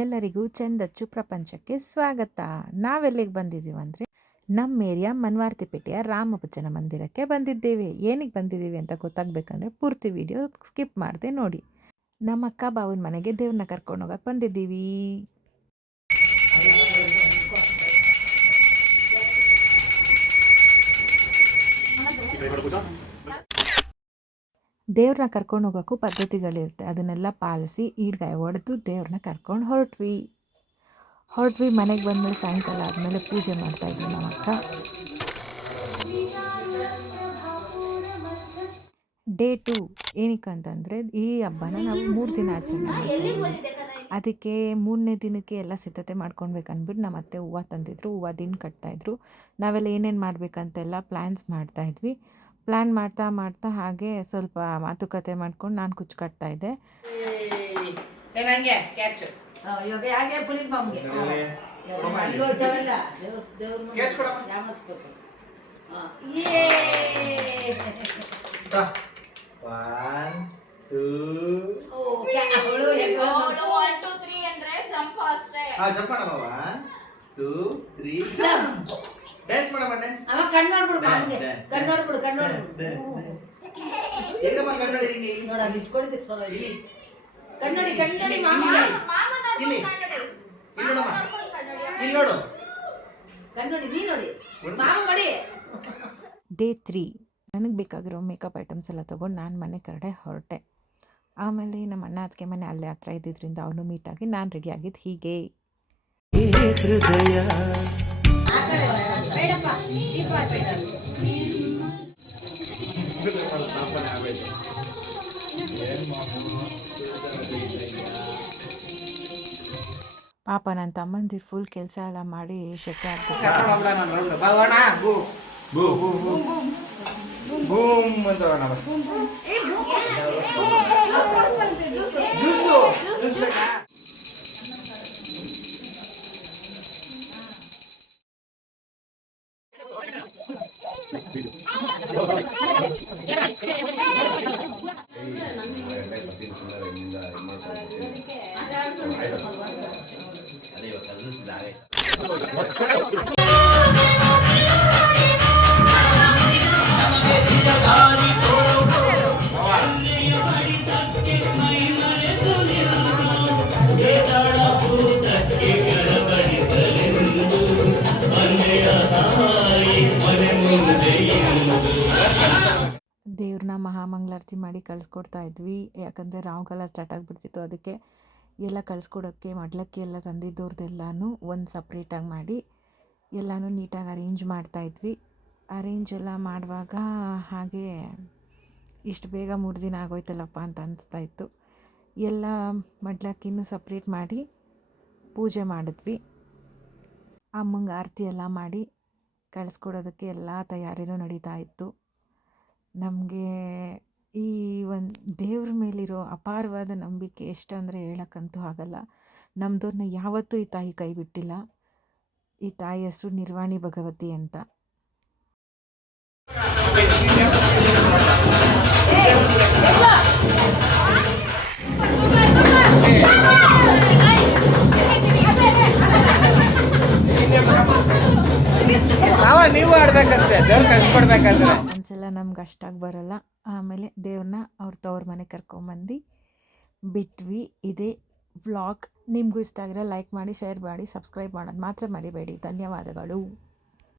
ಎಲ್ಲರಿಗೂ ಚೆಂದಚ್ಚು ಪ್ರಪಂಚಕ್ಕೆ ಸ್ವಾಗತ. ನಾವೆಲ್ಲಿಗೆ ಬಂದಿದ್ದೀವಿ ಅಂದರೆ ನಮ್ಮ ಏರಿಯಾ ಮನ್ವಾರ್ತಿಪೇಟೆಯ ರಾಮಭಜನ ಮಂದಿರಕ್ಕೆ ಬಂದಿದ್ದೇವೆ. ಏನಕ್ಕೆ ಬಂದಿದ್ದೀವಿ ಅಂತ ಗೊತ್ತಾಗಬೇಕಂದ್ರೆ ಪೂರ್ತಿ ವಿಡಿಯೋ ಸ್ಕಿಪ್ ಮಾಡದೆ ನೋಡಿ. ನಮ್ಮ ಅಕ್ಕ ಬಾವನ ಮನೆಗೆ ದೇವ್ರನ್ನ ಕರ್ಕೊಂಡು ಹೋಗಕ್ಕೆ ಬಂದಿದ್ದೀವಿ. ದೇವ್ರನ್ನ ಕರ್ಕೊಂಡು ಹೋಗೋಕ್ಕೂ ಪದ್ಧತಿಗಳಿರುತ್ತೆ. ಅದನ್ನೆಲ್ಲ ಪಾಲಿಸಿ ಈಡ್ಗಾಯ ಹೊಡೆದು ದೇವ್ರನ್ನ ಕರ್ಕೊಂಡು ಹೊರಟ್ವಿ. ಮನೆಗೆ ಬಂದಮೇಲೆ ಸಾಯಂಕಾಲ ಆದಮೇಲೆ ಪೂಜೆ ಮಾಡ್ತಾಯಿದ್ವಿ ನಮ್ಮ ಅಕ್ಕ. ಡೇ 2 ಏನಕ್ಕೆ ಅಂತಂದರೆ ಈ ಹಬ್ಬನ ನಾವು 3 ದಿನ ಆಚರಣೆ ಮಾಡ್ತೀವಿ. ಅದಕ್ಕೆ 3ನೇ ದಿನಕ್ಕೆ ಎಲ್ಲ ಸಿದ್ಧತೆ ಮಾಡ್ಕೊಳ್ಬೇಕಂದ್ಬಿಟ್ಟು ನಮ್ಮ ಅತ್ತೆ ಹೂವು ತಂದಿದ್ರು, ಹೂವು ದಿನ ಕಟ್ತಾಯಿದ್ರು. ನಾವೆಲ್ಲ ಏನೇನು ಮಾಡಬೇಕಂತೆಲ್ಲ ಪ್ಲ್ಯಾನ್ಸ್ ಮಾಡ್ತಾಯಿದ್ವಿ. ಪ್ಲ್ಯಾನ್ ಮಾಡ್ತಾ ಹಾಗೆ ಸ್ವಲ್ಪ ಮಾತುಕತೆ ಮಾಡ್ಕೊಂಡು ನಾನು ಕುಚ್ಚು ಕಟ್ತಾಯಿದ್ದೆ. ಡ್ಯಾನ್ಸ್ ಮಾಡಮ್ಮ ಡ್ಯಾನ್ಸ್ ಅವ ಕಣ್ಣೋಡ್ಬಿಡು ಮಾಮಗೆ ಕಣ್ಣೋಡ್ಬಿಡು ಏನಮ್ಮ ಕಣ್ಣೋಡಿ ನೋಡ ಅದು ಇಟ್ಕೊಂಡಿದ್ದೆ ಸೋಲ ಇಲ್ಲಿ ಕಣ್ಣೋಡಿ ಮಾಮಗೆ ಇಲ್ಲಿ ನೋಡಮ್ಮ ಇಲ್ಲಿ ನೋಡು ಕಣ್ಣೋಡಿ ನೀ ನೋಡಿ ಮಾಮ ಮಾಡಿ. ಡೇ 3 ನನಗೆ ಬೇಕಾಗಿರೋ ಮೇಕಪ್ ಐಟಮ್ಸ್ ಎಲ್ಲ ತೊಗೊಂಡು ನಾನು ಮನೆ ಕಡೆ ಹೊರಟೆ. ಆಮೇಲೆ ನಮ್ಮ ಅಣ್ಣ ಅದಕ್ಕೆ ಮನೆ ಅಲ್ಲೇ ಹತ್ರ ಇದ್ದಿದ್ದರಿಂದ ಅವನು ಮೀಟಾಗಿ ನಾನು ರೆಡಿ ಆಗಿದ್ದು ಹೀಗೆ. ಪಾಪ ನನ್ನ ತಮ್ಮಂದಿರು ಫುಲ್ ಕೆಲಸ ಎಲ್ಲ ಮಾಡಿ ಶೆಕೆ ಆಗ್ತದೆ. ದೇವ್ರನ್ನ ಮಹಾಮಂಗಳಾರತಿ ಮಾಡಿ ಕಳಿಸ್ಕೊಡ್ತಾ ಇದ್ವಿ. ಯಾಕಂದರೆ ರಾಹುಕಾಲ ಸ್ಟಾರ್ಟ್ ಆಗಿಬಿಡ್ತಿತ್ತು. ಅದಕ್ಕೆ ಎಲ್ಲ ಕಳಿಸ್ಕೊಡೋಕ್ಕೆ ಮಡ್ಲಕ್ಕಿ ಎಲ್ಲ ತಂದಿದ್ದವ್ರದ್ದೆಲ್ಲನೂ ಒಂದು ಸಪ್ರೇಟಾಗಿ ಮಾಡಿ ಎಲ್ಲನೂ ನೀಟಾಗಿ ಅರೇಂಜ್ ಮಾಡ್ತಾಯಿದ್ವಿ. ಅರೇಂಜ್ ಎಲ್ಲ ಮಾಡುವಾಗ ಹಾಗೆ ಇಷ್ಟು ಬೇಗ 3 ದಿನ ಆಗೋಯ್ತಲ್ಲಪ್ಪ ಅಂತ ಅನಿಸ್ತಾಯಿತ್ತು. ಎಲ್ಲ ಮಡ್ಲಕ್ಕಿನೂ ಸಪ್ರೇಟ್ ಮಾಡಿ ಪೂಜೆ ಮಾಡಿದ್ವಿ. ಅಮ್ಮಂಗೆ ಆರತಿ ಎಲ್ಲ ಮಾಡಿ ಕಳಿಸ್ಕೊಡೋದಕ್ಕೆ ಎಲ್ಲ ತಯಾರಿನೂ ನಡೀತಾ ಇತ್ತು. ನಮಗೆ ಈ ಒಂದು ದೇವ್ರ ಮೇಲಿರೋ ಅಪಾರವಾದ ನಂಬಿಕೆ ಎಷ್ಟು ಅಂದರೆ ಹೇಳೋಕ್ಕಂತೂ ಆಗಲ್ಲ. ನಮ್ಮದವ್ರನ್ನ ಯಾವತ್ತೂ ಈ ತಾಯಿ ಕೈ ಬಿಟ್ಟಿಲ್ಲ. ಈ ತಾಯಿ ಹೆಸರು ನಿರ್ವಾಣಿ ಭಗವತಿ ಅಂತ. ನೀವು ಆಡ್ಬೇಕಂತೆ ದೇವ್ರ ಕಳ್ಸ್ಕೊಡ್ಬೇಕಂದ್ರೆ ಒಂದ್ಸಲ ನಮ್ಗೆ ಅಷ್ಟಾಗಿ ಬರಲ್ಲ. ಆಮೇಲೆ ದೇವ್ರನ್ನ ಅವ್ರ ತವ್ರ ಮನೆ ಕರ್ಕೊಂಬಂದು ಬಿಟ್ವಿ. ಇದೇ ವ್ಲಾಗ್. ನಿಮಗೂ ಇಷ್ಟ ಆಗಿರೋ ಲೈಕ್ ಮಾಡಿ, ಶೇರ್ ಮಾಡಿ, ಸಬ್ಸ್ಕ್ರೈಬ್ ಮಾಡೋದು ಮಾತ್ರ ಮರಿಬೇಡಿ. ಧನ್ಯವಾದಗಳು.